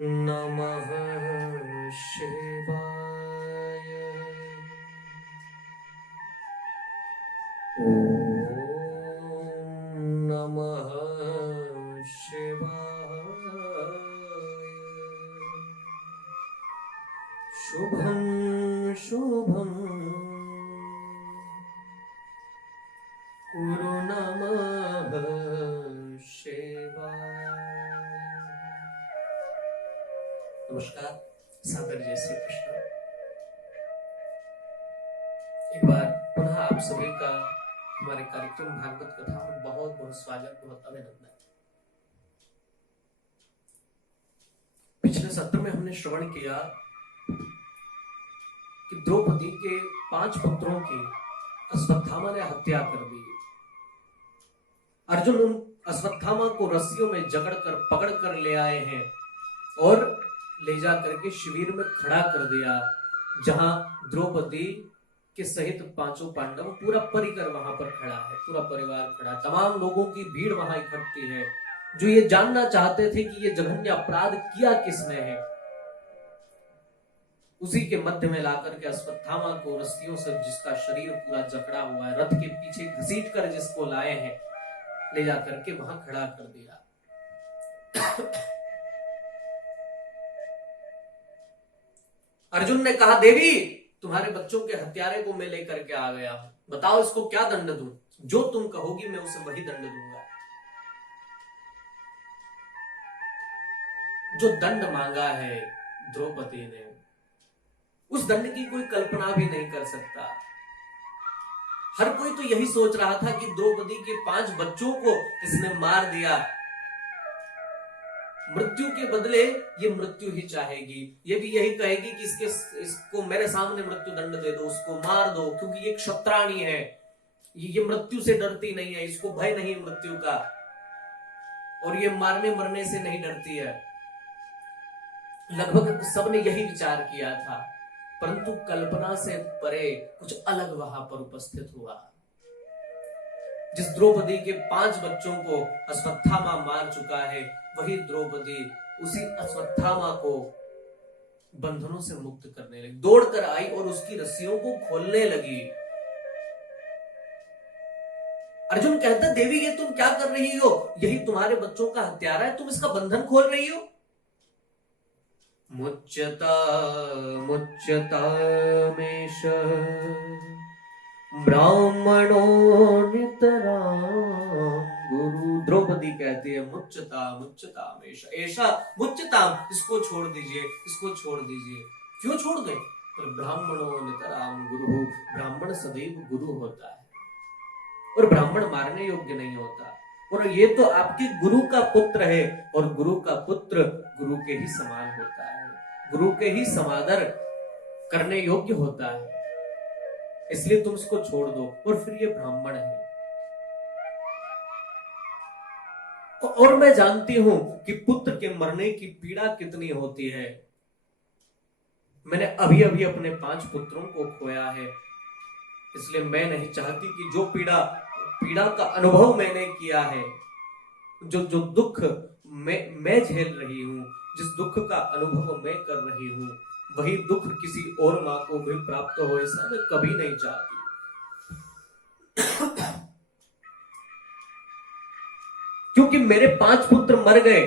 नमः शिवाय। ॐ नमः शिवाय। शुभं शुभं कुरु नमः शिवाय। नमस्कार, सादर जय श्री कृष्ण। एक बार पुनः आप सभी का हमारे कार्यक्रम भागवत कथा में बहुत बहुत स्वागत, बहुत अभिनंदन। पिछले सत्र में हमने श्रवण किया कि द्रौपदी के 5 पुत्रों की अश्वत्थामा ने हत्या कर दी। अर्जुन उन अश्वत्थामा को रस्सियों में जकड़कर पकड़कर ले आए हैं और ले जा करके शिविर में खड़ा कर दिया, जहां द्रौपदी के सहित 5 पांडव, पूरा परिकर वहां पर खड़ा है, पूरा परिवार खड़ा, तमाम लोगों की भीड़ वहां इकट्ठी है, जो ये जानना चाहते थे कि ये जघन्य अपराध किया किसने है। उसी के मध्य में लाकर के अश्वत्थामा को रस्सियों से, जिसका शरीर पूरा जकड़ा हुआ है, रथ के पीछे घसीट कर जिसको लाए हैं, ले जाकर के वहां खड़ा कर दिया। अर्जुन ने कहा, देवी तुम्हारे बच्चों के हत्यारे को मैं लेकर के आ गया हूं, बताओ इसको क्या दंड दूं? जो तुम कहोगी मैं उसे वही दंड दूंगा। जो दंड मांगा है द्रौपदी ने, उस दंड की कोई कल्पना भी नहीं कर सकता। हर कोई तो यही सोच रहा था कि द्रौपदी के 5 बच्चों को इसने मार दिया, मृत्यु के बदले ये मृत्यु ही चाहेगी। ये भी यही कहेगी कि इसको मेरे सामने मृत्यु दंड दे दो, उसको मार दो, क्योंकि ये क्षत्राणी है, ये मृत्यु से डरती नहीं है, इसको भय नहीं है मृत्यु का, और ये मारने मरने से नहीं डरती है। लगभग सबने यही विचार किया था, परंतु कल्पना से परे कुछ अलग वहां पर उपस्थित हुआ। जिस द्रौपदी के 5 बच्चों को अश्वत्थामा मार चुका है, वही द्रौपदी उसी अश्वत्थामा को बंधनों से मुक्त करने लगी, दौड़कर आई और उसकी रस्सियों को खोलने लगी। अर्जुन कहता, देवी ये तुम क्या कर रही हो? यही तुम्हारे बच्चों का हत्यारा है, तुम इसका बंधन खोल रही हो। मुच्यता मुच्यता मेष ब्राह्मणो नितराम गुरु। द्रौपदी कहती है, मुच्यता मुच्यता मेष, ऐसा मुच्यता, इसको छोड़ दीजिए, इसको छोड़ दीजिए। क्यों छोड़ दें? तो ब्राह्मणो नितराम गुरु, ब्राह्मण सदैव गुरु होता है और ब्राह्मण मारने योग्य नहीं होता, और ये तो आपके गुरु का पुत्र है, और गुरु का पुत्र गुरु के ही समान होता है, गुरु के ही समादर करने योग्य होता है, इसलिए तुम इसको छोड़ दो। और फिर ये ब्राह्मण है, और मैं जानती हूं कि पुत्र के मरने की पीड़ा कितनी होती है। मैंने अभी अभी अपने 5 पुत्रों को खोया है, इसलिए मैं नहीं चाहती कि जो पीड़ा का अनुभव मैंने किया है, जो दुख मैं झेल रही हूं, जिस दुख का अनुभव मैं कर रही हूं, वही दुख किसी और मां को भी प्राप्त हो, ऐसा मैं कभी नहीं चाहती। क्योंकि मेरे 5 पुत्र मर गए,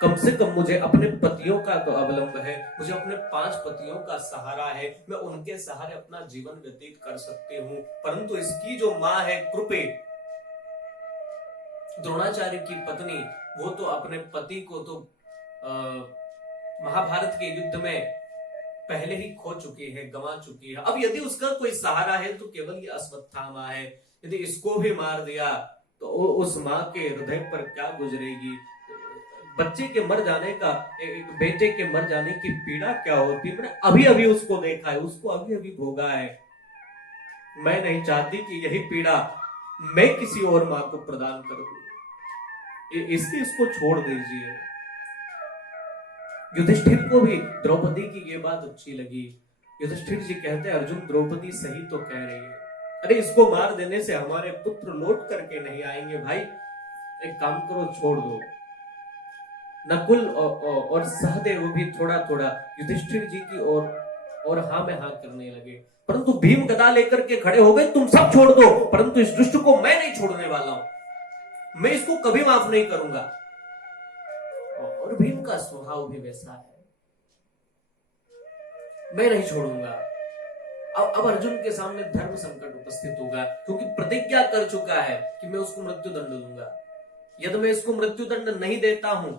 कम से कम मुझे अपने पतियों का तो अवलंब है, मुझे अपने 5 पतियों का सहारा है, मैं उनके सहारे अपना जीवन व्यतीत कर सकती हूँ। परंतु इसकी जो माँ है कृपे, द्रोणाचार्य की पत्नी, वो तो अपने पति को तो महाभारत के युद्ध में पहले ही खो चुकी है, गंवा चुकी है। अब यदि उसका कोई सहारा है तो केवल ये अश्वत्थामा है। यदि इसको भी मार दिया तो उस माँ के हृदय पर क्या गुजरेगी? बच्चे के मर जाने का, एक बेटे के मर जाने की पीड़ा क्या होती है, मैंने अभी अभी उसको देखा है, उसको अभी अभी भोगा है। मैं नहीं चाहती कि यही पीड़ा मैं किसी और माँ को प्रदान कर दूं, इसलिए इसको छोड़ दीजिए। युधिष्ठिर को भी द्रौपदी की ये बात अच्छी लगी। युधिष्ठिर जी कहते हैं, अर्जुन द्रौपदी सही तो कह रही है, अरे इसको मार देने से हमारे पुत्र लौट करके नहीं आएंगे भाई, एक काम करो छोड़ दो। नकुल और सहदेव भी थोड़ा थोड़ा युधिष्ठिर जी की और हाँ में हाँ करने लगे, परंतु भीम गदा लेकर के खड़े हो गए, तुम सब छोड़ दो, परंतु इस दुष्ट को मैं नहीं छोड़ने वाला हूं, मैं इसको कभी माफ नहीं करूंगा। और भीम का स्वभाव भी वैसा है, मैं नहीं छोड़ूंगा। अब अर्जुन के सामने धर्म संकट उपस्थित होगा, क्योंकि प्रतिज्ञा कर चुका है कि मैं उसको मृत्यु दंड दूंगा। यदि मैं इसको मृत्यु दंड नहीं देता हूं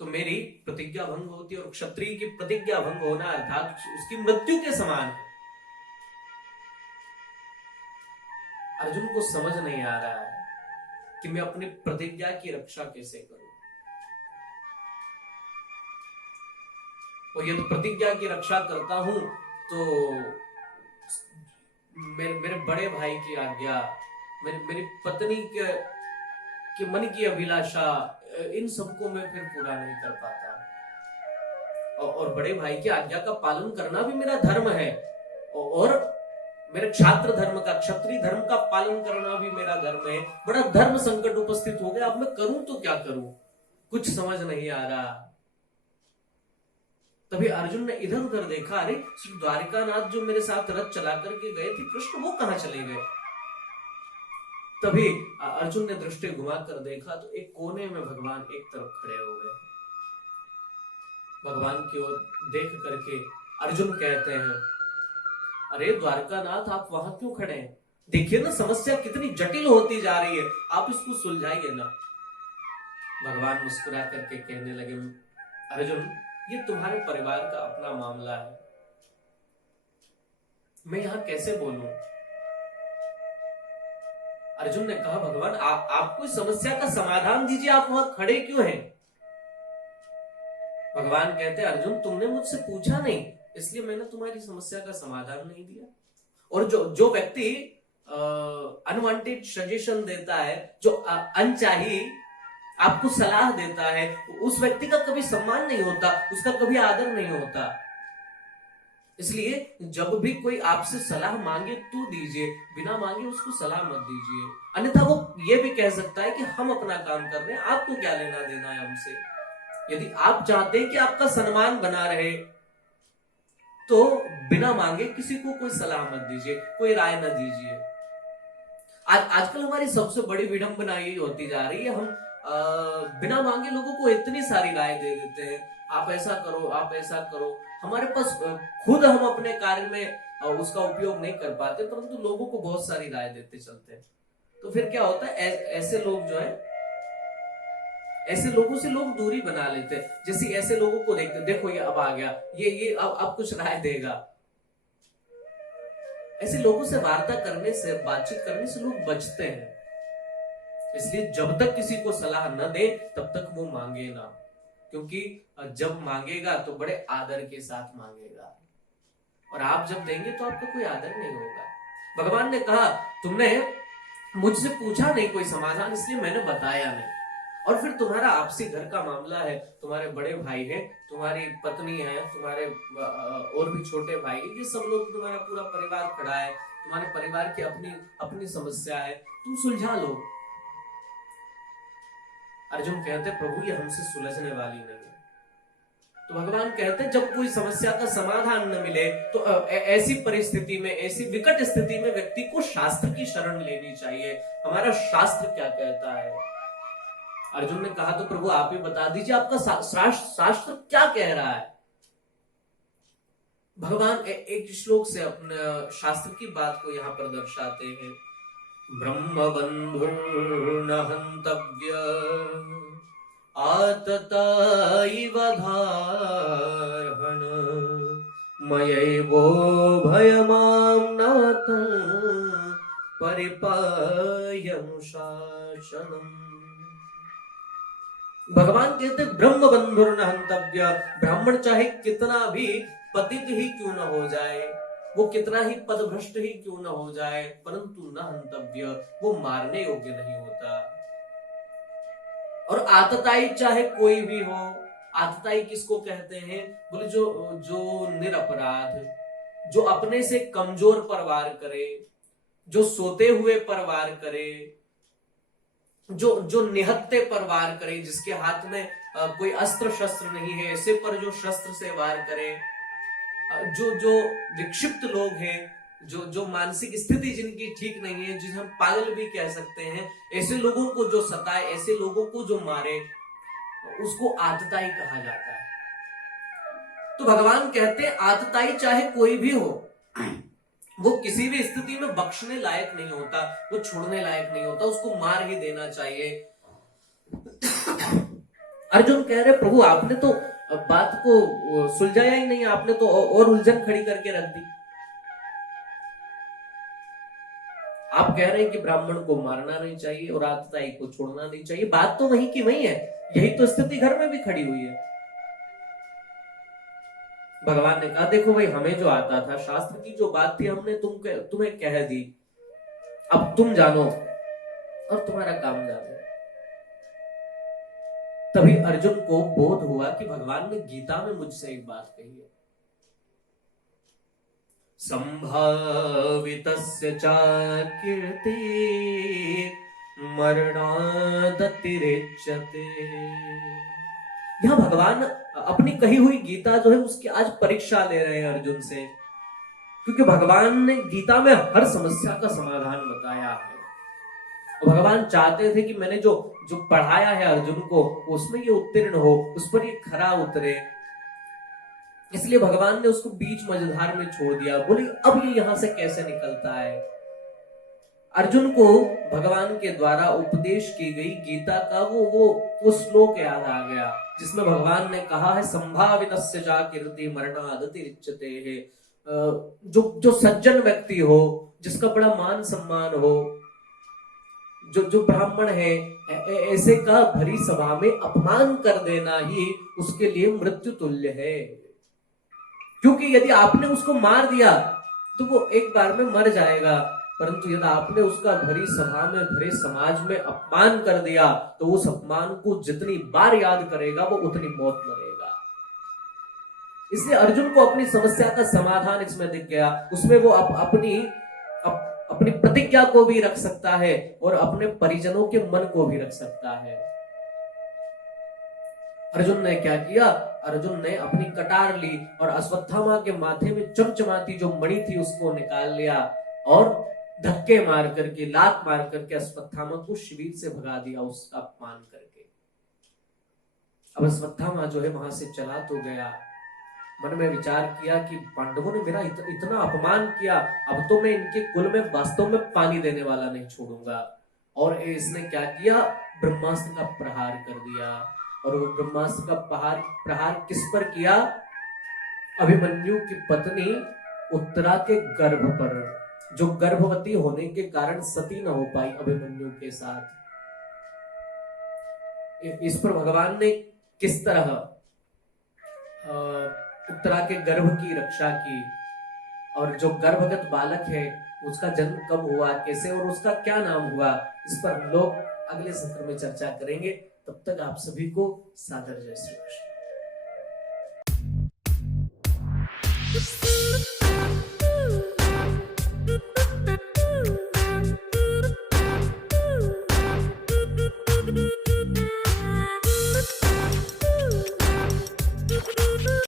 तो मेरी प्रतिज्ञा भंग होती है, और क्षत्रिय की प्रतिज्ञा भंग होना अर्थात उसकी मृत्यु के समान है। अर्जुन को समझ नहीं आ रहा है कि मैं अपनी प्रतिज्ञा की रक्षा कैसे करूं, और यदि प्रतिज्ञा की रक्षा करता हूं तो मेरे बड़े भाई की आज्ञा, मेरी पत्नी के मन की अभिलाषा, इन सबको मैं फिर पूरा नहीं कर पाता। और बड़े भाई की आज्ञा का पालन करना भी मेरा धर्म है, और मेरे क्षात्र धर्म का, क्षत्रिय धर्म का पालन करना भी मेरा धर्म है। बड़ा धर्म संकट उपस्थित हो गया, अब मैं करूं तो क्या करूं, कुछ समझ नहीं आ रहा। तभी अर्जुन ने इधर उधर देखा, अरे श्री द्वारिकानाथ जो मेरे साथ रथ चला करके गए थे कृष्ण, वो कहां चले गए। तभी अर्जुन ने दृष्टि घुमा कर देखा तो एक कोने में भगवान एक तरफ खड़े हो गए। भगवान की ओर देख करके अर्जुन कहते हैं, अरे द्वारकानाथ आप वहां क्यों खड़े हैं, देखिए ना समस्या कितनी जटिल होती जा रही है, आप इसको सुलझाइए ना। भगवान मुस्कुरा करके कहने लगे, अर्जुन ये तुम्हारे परिवार का अपना मामला है, मैं यहां कैसे बोलूं। अर्जुन ने कहा, भगवान आपको इस समस्या का समाधान दीजिए, आप वहां खड़े क्यों हैं। भगवान कहते, अर्जुन तुमने मुझसे पूछा नहीं, इसलिए मैंने तुम्हारी समस्या का समाधान नहीं दिया। और जो व्यक्ति अनवांटेड सजेशन देता है, जो अनचाही आपको सलाह देता है, उस व्यक्ति का कभी सम्मान नहीं होता, उसका कभी आदर नहीं होता। इसलिए जब भी कोई आपसे सलाह मांगे तो दीजिए, बिना मांगे उसको सलाह मत दीजिए, अन्यथा वो ये भी कह सकता है कि हम अपना काम कर रहे हैं, आपको क्या लेना देना है हमसे। यदि आप चाहते हैं कि आपका सम्मान बना रहे तो बिना मांगे किसी को कोई सलाह मत दीजिए, कोई राय न दीजिए। आजकल हमारी सबसे बड़ी विडंबना यही होती जा रही है, हम बिना मांगे लोगों को इतनी सारी राय दे देते हैं, आप ऐसा करो, आप ऐसा करो। हमारे पास खुद हम अपने कार्य में उसका उपयोग नहीं कर पाते, परंतु लोगों को बहुत सारी राय देते चलते हैं। तो फिर क्या होता है, ऐसे लोग जो है, ऐसे लोगों से लोग दूरी बना लेते हैं। जैसे ऐसे लोगों को देखते, देखो ये अब आ गया, ये अब कुछ राय देगा। ऐसे लोगों से वार्ता करने से, बातचीत करने से लोग बचते हैं। इसलिए जब तक किसी को सलाह न दे तब तक वो मांगे ना, क्योंकि जब मांगेगा तो बड़े आदर के साथ मांगेगा, और आप जब देंगे तो आपका कोई आदर नहीं होगा। भगवान ने कहा, तुमने मुझसे पूछा नहीं कोई समाधान, इसलिए मैंने बताया नहीं। और फिर तुम्हारा आपसी घर का मामला है, तुम्हारे बड़े भाई हैं, तुम्हारी पत्नी है, तुम्हारे और भी छोटे भाई, ये सब लोग, तुम्हारा पूरा परिवार खड़ा है, तुम्हारे परिवार की अपनी अपनी समस्या है, तुम सुलझा लो। अर्जुन कहते, प्रभु ये हमसे सुलझने वाली नहीं है। तो भगवान कहते, जब कोई समस्या का समाधान न मिले तो ऐसी परिस्थिति में, ऐसी विकट स्थिति में व्यक्ति को शास्त्र की शरण लेनी चाहिए। हमारा शास्त्र क्या कहता है। अर्जुन ने कहा, तो प्रभु आप ही बता दीजिए, आपका शास्त्र क्या कह रहा है। भगवान एक श्लोक से अपने शास्त्र की बात को यहाँ पर दर्शाते हैं। ब्रह्म बंधुर्न हन्तव्य आतता इव धारण मयैवो भयमाम्नातं परिपाह्यनुशासनम्। भगवान कहते, ब्रह्म बंधुर्न हन्तव्य, ब्राह्मण चाहे कितना भी पतित ही क्यों न हो जाए, वो कितना ही पदभ्रष्ट ही क्यों न हो जाए, परंतु न हंतव्य, वो मारने योग्य नहीं होता। और आतताई चाहे कोई भी हो, आतताई किसको कहते हैं, बोले जो निरपराध, जो अपने से कमजोर पर वार करे, जो सोते हुए पर वार करे, जो जो निहत्थे पर वार करे, जिसके हाथ में कोई अस्त्र शस्त्र नहीं है, ऐसे पर जो शस्त्र से वार करे, जो जो विक्षिप्त लोग हैं, जो जो मानसिक स्थिति जिनकी ठीक नहीं है, जिसे हम पागल भी कह सकते हैं, ऐसे लोगों को जो सताए, ऐसे लोगों को जो मारे, उसको आतताई कहा जाता है। तो भगवान कहते हैं आतताई चाहे कोई भी हो, वो किसी भी स्थिति में बख्शने लायक नहीं होता, वो छोड़ने लायक नहीं होता, उसको मार ही देना चाहिए। अर्जुन कह रहे प्रभु आपने तो बात को सुलझाया ही नहीं, आपने तो और उलझन खड़ी करके रख दी। आप कह रहे हैं कि ब्राह्मण को मारना नहीं चाहिए और आतताई को छोड़ना नहीं चाहिए, बात तो वही की वही है, यही तो स्थिति घर में भी खड़ी हुई है। भगवान ने कहा देखो भाई, हमें जो आता था, शास्त्र की जो बात थी, हमने तुम्हें कह दी, अब तुम जानो और तुम्हारा काम जानो। तभी अर्जुन को बोध हुआ कि भगवान ने गीता में मुझसे एक बात कही है, संभावितस्य च कीर्ति मरणादतिरिच्यते। यहां भगवान अपनी कही हुई गीता जो है उसकी आज परीक्षा ले रहे हैं अर्जुन से, क्योंकि भगवान ने गीता में हर समस्या का समाधान बताया है। भगवान चाहते थे कि मैंने जो जो पढ़ाया है अर्जुन को, उसमें ये उत्तीर्ण हो, उस पर ये खरा उतरे। इसलिए भगवान ने उसको बीच मझधार में छोड़ दिया। बोले अब ये यहां से कैसे निकलता है। अर्जुन को भगवान के द्वारा उपदेश की गई गीता का वो श्लोक याद आ गया, जिसमें भगवान ने कहा है संभावितस्य च कीर्ति मरणादतिरिच्यते है। जो सज्जन व्यक्ति हो, जिसका बड़ा मान सम्मान हो, जो ब्राह्मण है, ऐसे का भरी सभा में अपमान कर देना ही उसके लिए मृत्यु तुल्य है। क्योंकि यदि आपने उसको मार दिया तो वो एक बार में मर जाएगा, परंतु यदि आपने उसका भरी सभा में, भरे समाज में अपमान कर दिया तो उस अपमान को जितनी बार याद करेगा वो उतनी मौत मरेगा। इसलिए अर्जुन को अपनी समस्या का समाधान इसमें दिख गया। उसमें वो अपनी प्रतिज्ञा को भी रख सकता है और अपने परिजनों के मन को भी रख सकता है। अर्जुन ने क्या किया, अर्जुन ने अपनी कटार ली और अश्वत्थामा के माथे में चमचमाती जो मणि थी उसको निकाल लिया और धक्के मार करके, लात मार करके अश्वत्थामा को शिविर से भगा दिया, उसका अपमान करके। अब अश्वत्थामा जो है वहां से चला तो गया, मन में विचार किया कि पांडवों ने मेरा इतना अपमान किया, अब तो मैं इनके कुल में वास्तव में पानी देने वाला नहीं छोड़ूंगा। और इसने क्या किया, ब्रह्मास्त्र का प्रहार कर दिया। और वो ब्रह्मास्त्र का प्रहार किस पर किया, अभिमन्यु की पत्नी उत्तरा के गर्भ पर, जो गर्भवती होने के कारण सती न हो पाई अभिमन्यु के साथ। इस पर भगवान ने किस तरह उत्तरा के गर्भ की रक्षा की, और जो गर्भगत बालक है उसका जन्म कब हुआ, कैसे, और उसका क्या नाम हुआ, इस पर हम लोग अगले सत्र में चर्चा करेंगे। तब तक आप सभी को सादर जय श्री कृष्ण।